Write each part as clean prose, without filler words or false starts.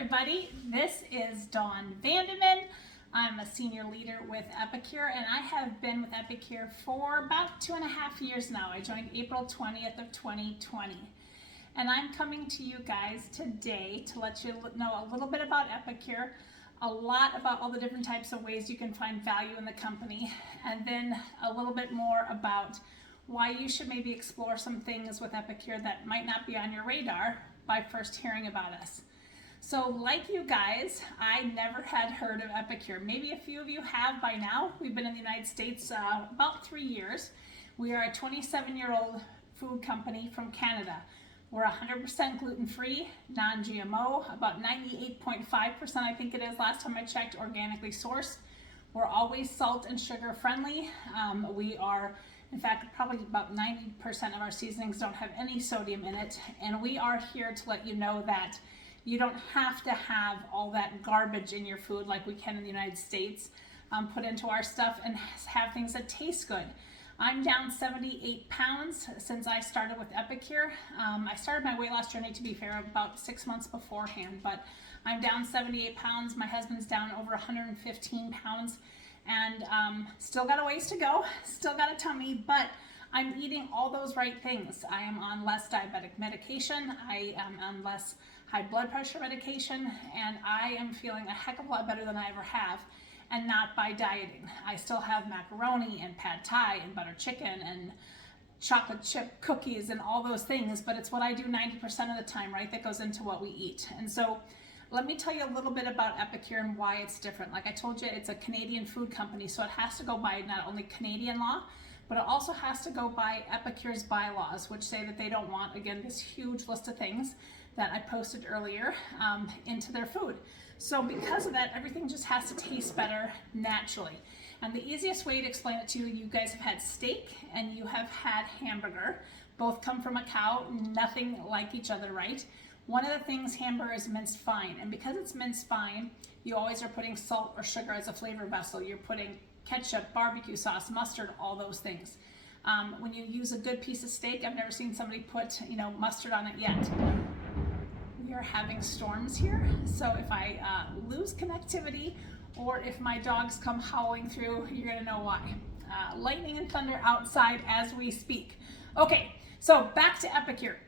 everybody, this is Dawn Vandeman. I'm a senior leader with Epicure, and I have been with Epicure for about 2.5 years now. I joined April 20th of 2020. And I'm coming to you guys today to let you know a little bit about Epicure, a lot about all the different types of ways you can find value in the company, and then a little bit more about why you should maybe explore some things with Epicure that might not be on your radar by first hearing about us. So like you guys, I never had heard of Epicure. Maybe a few of you have by now. We've been in the United States about 3 years. We are a 27-year-old food company from Canada. We're 100% gluten-free, non-GMO, about 98.5% I think it is last time I checked, organically sourced. We're always salt and sugar friendly. We are, in fact, probably about 90% of our seasonings don't have any sodium in it. And we are here to let you know that you don't have to have all that garbage in your food like we can in the United States put into our stuff and have things that taste good. I'm down 78 pounds since I started with Epicure. I started my weight loss journey, to be fair, about 6 months beforehand, but I'm down 78 pounds. My husband's down over 115 pounds and still got a ways to go, still got a tummy, but I'm eating all those right things. I am on less diabetic medication. I am on less high blood pressure medication, and I am feeling a heck of a lot better than I ever have, and not by dieting. I still have macaroni and pad thai and butter chicken and chocolate chip cookies and all those things, but it's what I do 90% of the time, right? That goes into what we eat. And so let me tell you a little bit about Epicure and why it's different. Like I told you, it's a Canadian food company, so it has to go by not only Canadian law, but it also has to go by Epicure's bylaws, which say that they don't want, again, this huge list of things that I posted earlier into their food. So because of that, everything just has to taste better naturally. And the easiest way to explain it to you, you guys have had steak and you have had hamburger. Both come from a cow, nothing like each other, right? One of the things, hamburger is minced fine. And because it's minced fine, you always are putting salt or sugar as a flavor vessel. You're putting ketchup, barbecue sauce, mustard, all those things. When you use a good piece of steak, I've never seen somebody put, mustard on it yet. We are having storms here, so if I lose connectivity or if my dogs come howling through, you're gonna know why. Lightning and thunder outside as we speak. Okay, so back to Epicure.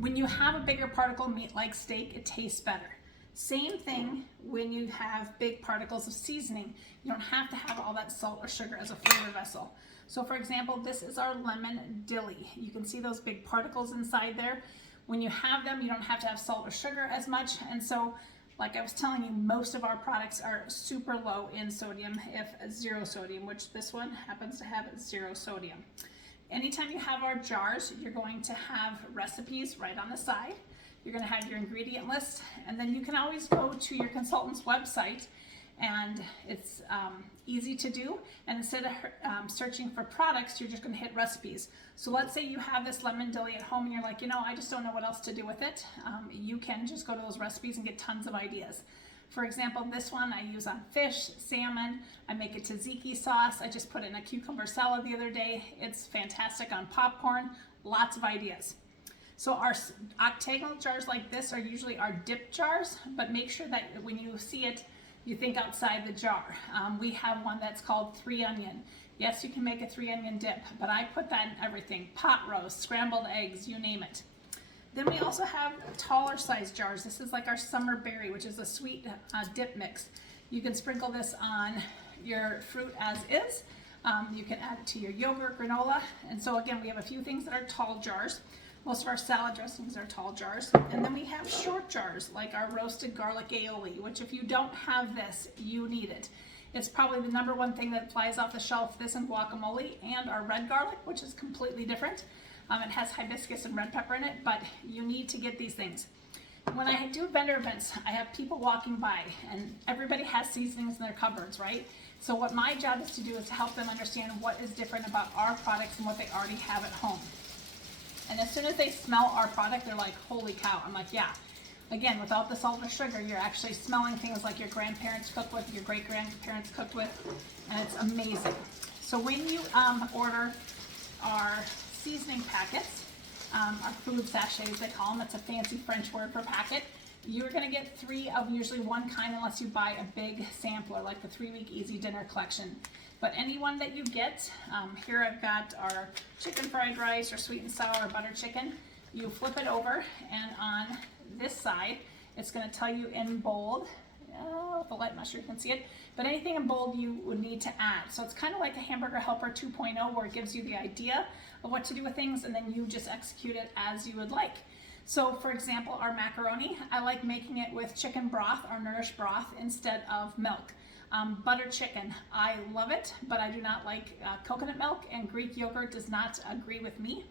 When you have a bigger particle meat like steak, it tastes better. Same thing when you have big particles of seasoning. You don't have to have all that salt or sugar as a flavor vessel. So for example, this is our lemon dilly. You can see those big particles inside there. When you have them, you don't have to have salt or sugar as much. And so, like I was telling you, most of our products are super low in sodium, if zero sodium, which this one happens to have 0 sodium. Anytime you have our jars, you're going to have recipes right on the side. You're going to have your ingredient list, and then you can always go to your consultant's website, and it's easy to do. And instead of searching for products, you're just going to hit recipes. So let's say you have this lemon dilly at home and you're like, I just don't know what else to do with it. You can just go to those recipes and get tons of ideas. For example, this one I use on fish, salmon. I make it tzatziki sauce. I just put it in a cucumber salad the other day. It's fantastic on popcorn. Lots of ideas. So our octagonal jars like this are usually our dip jars, but make sure that when you see it, you think outside the jar. We have one that's called 3 onion. Yes, you can make a 3 onion dip, but I put that in everything. Pot roast, scrambled eggs, you name it. Then we also have taller size jars. This is like our summer berry, which is a sweet dip mix. You can sprinkle this on your fruit as is. You can add it to your yogurt, granola. And so again, we have a few things that are tall jars. Most of our salad dressings are tall jars. And then we have short jars, like our roasted garlic aioli, which if you don't have this, you need it. It's probably the #1 thing that flies off the shelf, this and guacamole, and our red garlic, which is completely different. It has hibiscus and red pepper in it, but you need to get these things. When I do vendor events, I have people walking by, and everybody has seasonings in their cupboards, right? So what my job is to do is to help them understand what is different about our products and what they already have at home. And as soon as they smell our product, they're like, holy cow. I'm like, yeah. Again, without the salt or sugar, you're actually smelling things like your grandparents cooked with, your great-grandparents cooked with, and it's amazing. So when you order our seasoning packets, our food sachets, they call them, it's a fancy French word for packet. You're gonna get 3 of usually one kind unless you buy a big sampler, like the 3-week Easy Dinner Collection. But any one that you get, here I've got our chicken fried rice or sweet and sour or butter chicken. You flip it over, and on this side, it's gonna tell you in bold, with the light, I'm not sure you can see it, but anything in bold you would need to add. So it's kind of like a Hamburger Helper 2.0, where it gives you the idea of what to do with things, and then you just execute it as you would like. So for example, our macaroni, I like making it with chicken broth or nourished broth instead of milk. Butter chicken, I love it, but I do not like coconut milk, and Greek yogurt does not agree with me.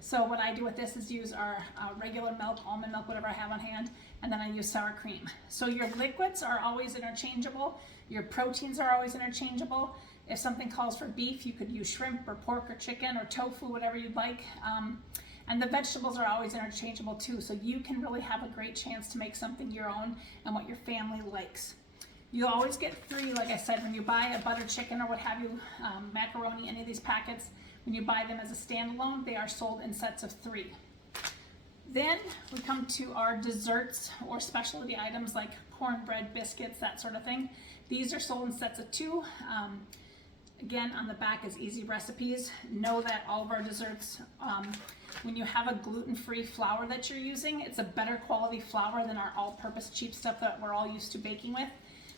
So what I do with this is use our regular milk, almond milk, whatever I have on hand, and then I use sour cream. So your liquids are always interchangeable. Your proteins are always interchangeable. If something calls for beef, you could use shrimp or pork or chicken or tofu, whatever you'd like. And the vegetables are always interchangeable too, so you can really have a great chance to make something your own and what your family likes. You always get 3, like I said, when you buy a butter chicken or what have you, macaroni, any of these packets, when you buy them as a standalone, they are sold in sets of 3. Then we come to our desserts or specialty items like cornbread, biscuits, that sort of thing. These are sold in sets of 2. Again, on the back is easy recipes. Know that all of our desserts, when you have a gluten-free flour that you're using, it's a better quality flour than our all-purpose cheap stuff that we're all used to baking with.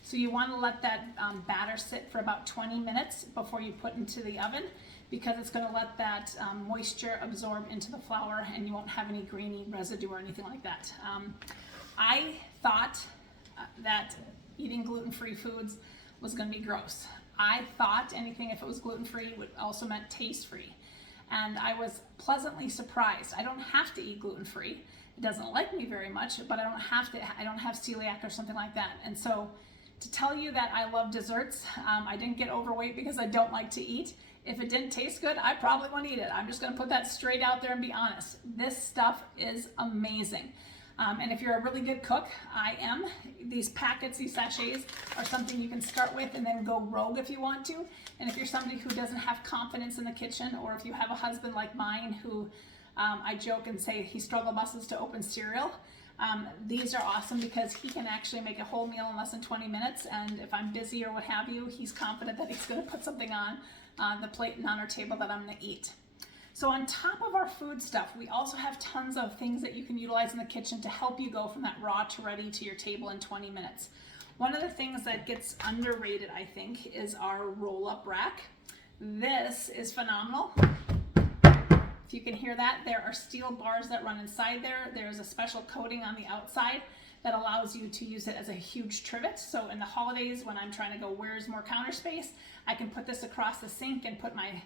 So you want to let that batter sit for about 20 minutes before you put into the oven, because it's going to let that moisture absorb into the flour, and you won't have any grainy residue or anything like that. I thought that eating gluten-free foods was going to be gross. I thought anything, if it was gluten-free, would also meant taste-free. And I was pleasantly surprised. I don't have to eat gluten-free. It doesn't like me very much, but I don't have celiac or something like that. And so to tell you that I love desserts, I didn't get overweight because I don't like to eat. If it didn't taste good, I probably wouldn't eat it. I'm just gonna put that straight out there and be honest. This stuff is amazing. And if you're a really good cook, I am, these packets, these sachets are something you can start with and then go rogue if you want to. And if you're somebody who doesn't have confidence in the kitchen, or if you have a husband like mine who I joke and say he struggle buses to open cereal, these are awesome because he can actually make a whole meal in less than 20 minutes. And if I'm busy or what have you, he's confident that he's gonna put something on the plate and on our table that I'm gonna eat. So on top of our food stuff, we also have tons of things that you can utilize in the kitchen to help you go from that raw to ready to your table in 20 minutes. One of the things that gets underrated, I think, is our roll-up rack. This is phenomenal. If you can hear that, there are steel bars that run inside there. There's a special coating on the outside that allows you to use it as a huge trivet. So in the holidays, when I'm trying to go, where's more counter space, I can put this across the sink and put my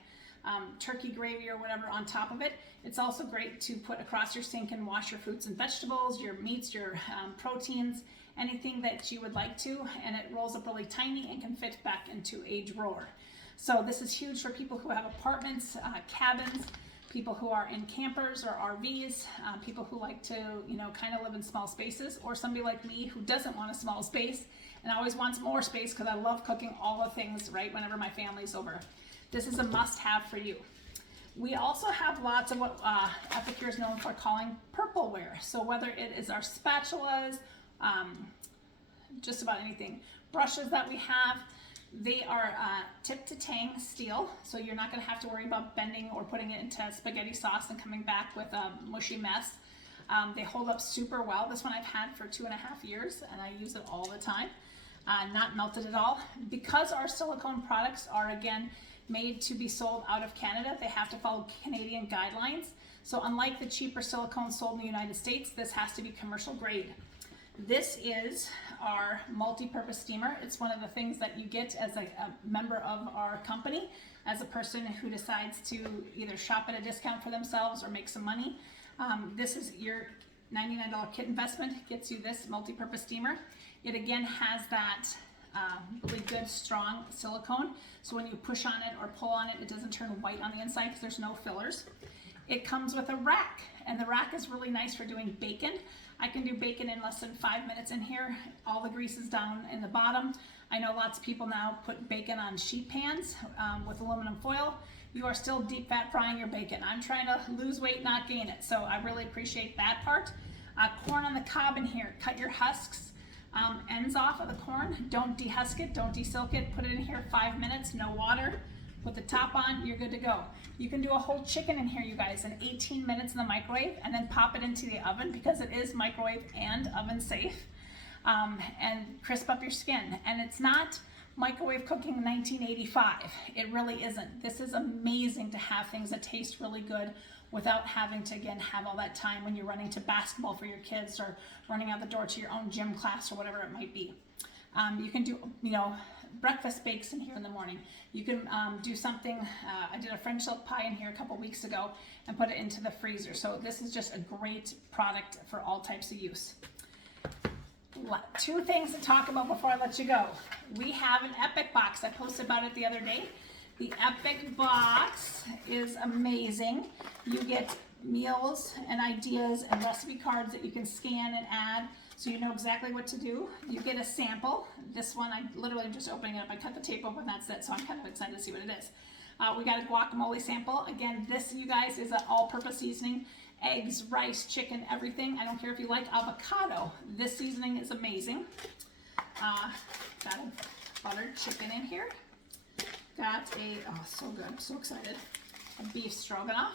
turkey gravy or whatever on top of it. It's also great to put across your sink and wash your fruits and vegetables, your meats, your proteins, anything that you would like to, and it rolls up really tiny and can fit back into a drawer. So this is huge for people who have apartments, cabins, people who are in campers or RVs, people who like to, kind of live in small spaces, or somebody like me who doesn't want a small space and always wants more space because I love cooking all the things, right, whenever my family's over. This is a must-have for you. We also have lots of what Epicure is known for calling purpleware. So whether it is our spatulas, just about anything, brushes that we have, they are tip to tang steel, so you're not going to have to worry about bending or putting it into spaghetti sauce and coming back with a mushy mess. They hold up super well. This one I've had for 2.5 years, and I use it all the time. Not melted at all. Because our silicone products are, again, made to be sold out of Canada, they have to follow Canadian guidelines. So unlike the cheaper silicone sold in the United States, this has to be commercial grade. This is our multi-purpose steamer. It's one of the things that you get as a member of our company, as a person who decides to either shop at a discount for themselves or make some money. This is your $99 kit investment, gets you this multi-purpose steamer. It again has that really good strong silicone, so when you push on it or pull on it, it doesn't turn white on the inside because there's no fillers. It comes with a rack, and the rack is really nice for doing bacon. I can do bacon in less than 5 minutes in here. All the grease is down in the bottom. I know lots of people now put bacon on sheet pans with aluminum foil. You are still deep fat frying your bacon. I'm trying to lose weight, not gain it, so I really appreciate that part. Corn on the cob in here. Cut your husks, ends off of the corn. Don't dehusk it, don't desilk it. Put it in here 5 minutes, no water. Put the top on, you're good to go. You can do a whole chicken in here, you guys, in 18 minutes in the microwave, and then pop it into the oven because it is microwave and oven safe, and crisp up your skin. And it's not microwave cooking 1985. It really isn't. This is amazing to have things that taste really good without having to, again, have all that time when you're running to basketball for your kids or running out the door to your own gym class or whatever it might be. You can do, breakfast bakes in here in the morning. You can do something, I did a French silk pie in here a couple weeks ago and put it into the freezer. So this is just a great product for all types of use. 2 things to talk about before I let you go. We have an Epic box. I posted about it the other day. The Epic box is amazing. You get meals and ideas and recipe cards that you can scan and add so you know exactly what to do. You get a sample. This one, I literally am just opening it up. I cut the tape open, that's it, so I'm kind of excited to see what it is. We got a guacamole sample. Again, this, you guys, is an all-purpose seasoning. Eggs, rice, chicken, everything. I don't care if you like avocado. This seasoning is amazing. Got a buttered chicken in here. Got oh, so good, I'm so excited. A beef stroganoff.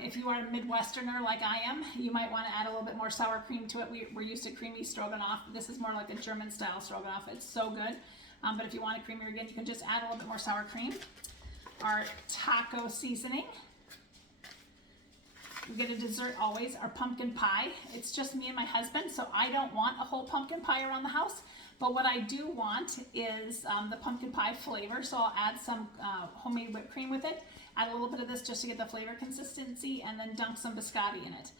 If you are a Midwesterner like I am, you might want to add a little bit more sour cream to it. We're used to creamy stroganoff. This is more like a German style stroganoff. It's so good. But if you want it creamier again, you can just add a little bit more sour cream. Our taco seasoning. We get a dessert always, our pumpkin pie. It's just me and my husband, so I don't want a whole pumpkin pie around the house. But what I do want is the pumpkin pie flavor, so I'll add some homemade whipped cream with it. Add a little bit of this just to get the flavor consistency, and then dunk some biscotti in it.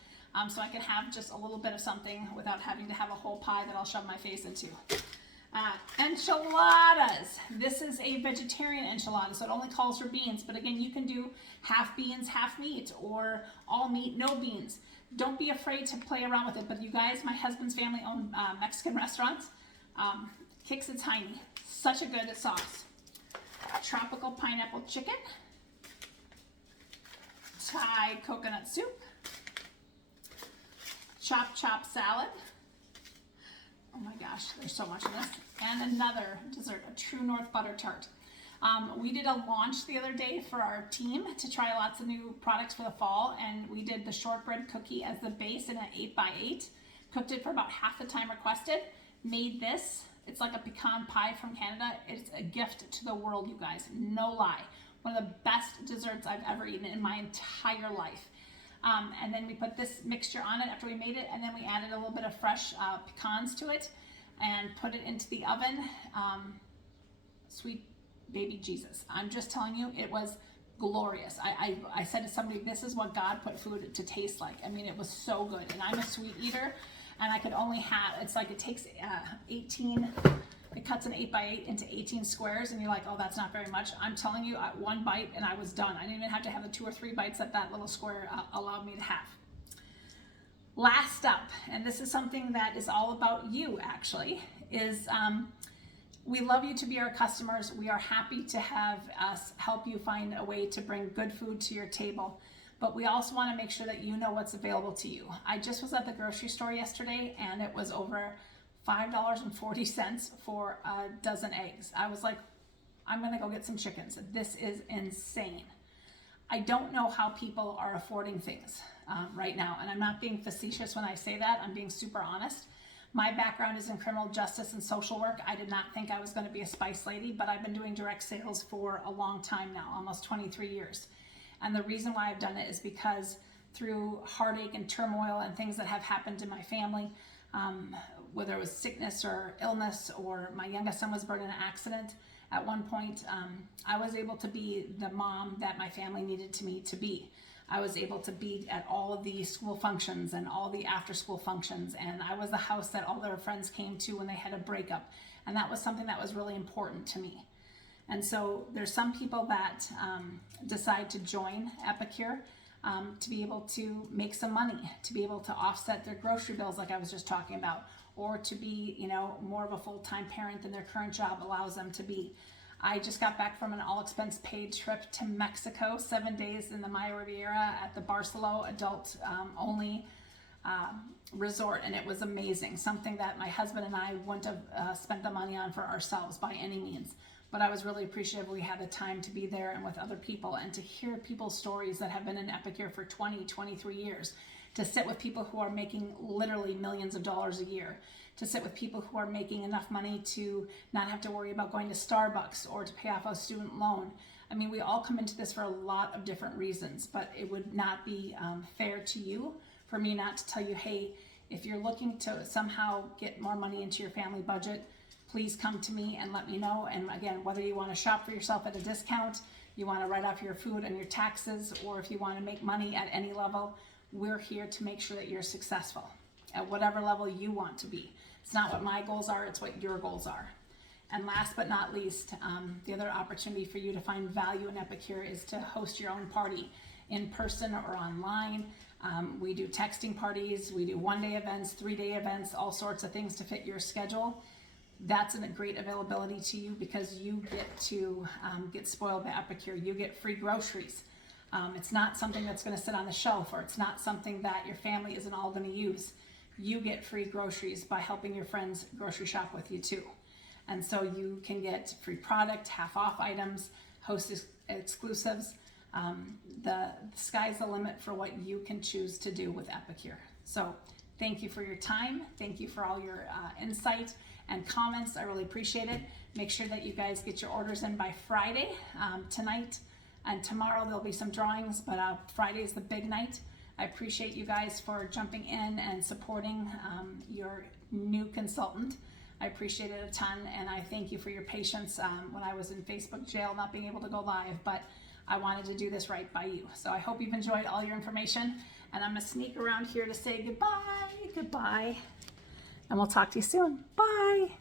So I can have just a little bit of something without having to have a whole pie that I'll shove my face into. Enchiladas. This is a vegetarian enchilada, so it only calls for beans. But again, you can do half beans, half meat, or all meat, no beans. Don't be afraid to play around with it. But you guys, my husband's family own Mexican restaurants. Kicks a tiny. Such a good sauce. Tropical pineapple chicken. Thai coconut soup. Chop salad. Oh my gosh, there's so much of this. And another dessert, a True North butter tart. We did a launch the other day for our team to try lots of new products for the fall, and we did the shortbread cookie as the base in an 8x8. Cooked it for about half the time requested. Made this. It's like a pecan pie from Canada. It's a gift to the world, you guys. No lie. One of the best desserts I've ever eaten in my entire life. And then we put this mixture on it after we made it, and then we added a little bit of fresh pecans to it and put it into the oven. Sweet baby Jesus. I'm just telling you, it was glorious. I said to somebody, this is what God put food to taste like. I mean, it was so good. And I'm a sweet eater, and I could only have, it's like it takes 18, it cuts an 8x8 into 18 squares, and you're like, oh, that's not very much. I'm telling you, 1 bite and I was done. I didn't even have to have the 2 or 3 bites that that little square allowed me to have. Last up, and this is something that is all about you actually, is we love you to be our customers. We are happy to have us help you find a way to bring good food to your table. But we also want to make sure that you know what's available to you. I just was at the grocery store yesterday, and it was over $5.40 for a dozen eggs. I was like, I'm gonna go get some chickens. This is insane. I don't know how people are affording things right now, and I'm not being facetious when I say that. I'm being super honest. My background is in criminal justice and social work. I did not think I was going to be a spice lady, but I've been doing direct sales for a long time now, almost 23 years. And the reason why I've done it is because through heartache and turmoil and things that have happened in my family, whether it was sickness or illness, or my youngest son was burned in an accident at one point, I was able to be the mom that my family needed me to be. I was able to be at all of the school functions and all the after school functions, and I was the house that all their friends came to when they had a breakup, and that was something that was really important to me. And so there's some people that decide to join Epicure to be able to make some money, to be able to offset their grocery bills like I was just talking about, or to be, you know, more of a full-time parent than their current job allows them to be. I just got back from an all-expense paid trip to Mexico, 7 days in the Maya Riviera at the Barceló adult only resort, and it was amazing. Something that my husband and I wouldn't have spent the money on for ourselves by any means. But I was really appreciative we had the time to be there and with other people and to hear people's stories that have been in Epicure for 20, 23 years, to sit with people who are making literally millions of dollars a year, to sit with people who are making enough money to not have to worry about going to Starbucks or to pay off a student loan. I mean, we all come into this for a lot of different reasons, but it would not be fair to you for me not to tell you, hey, if you're looking to somehow get more money into your family budget, please come to me and let me know. And again, whether you want to shop for yourself at a discount, you want to write off your food and your taxes, or if you want to make money at any level, we're here to make sure that you're successful at whatever level you want to be. It's not what my goals are, it's what your goals are. And last but not least, the other opportunity for you to find value in Epicure is to host your own party in person or online. We do texting parties, we do one-day events, 3-day events, all sorts of things to fit your schedule. That's a great availability to you because you get to get spoiled by Epicure. You get free groceries. It's not something that's going to sit on the shelf, or it's not something that your family isn't all going to use. You get free groceries by helping your friends grocery shop with you too. And so you can get free product, half off items, host exclusives. The sky's the limit for what you can choose to do with Epicure. So thank you for your time. Thank you for all your insight and comments. I really appreciate it. Make sure that you guys get your orders in by Friday. Tonight and tomorrow there'll be some drawings, but Friday is the big night. I appreciate you guys for jumping in and supporting your new consultant. I appreciate it a ton, and I thank you for your patience when I was in Facebook jail not being able to go live, but I wanted to do this right by you. So I hope you've enjoyed all your information, and I'm gonna sneak around here to say goodbye, and we'll talk to you soon. Bye.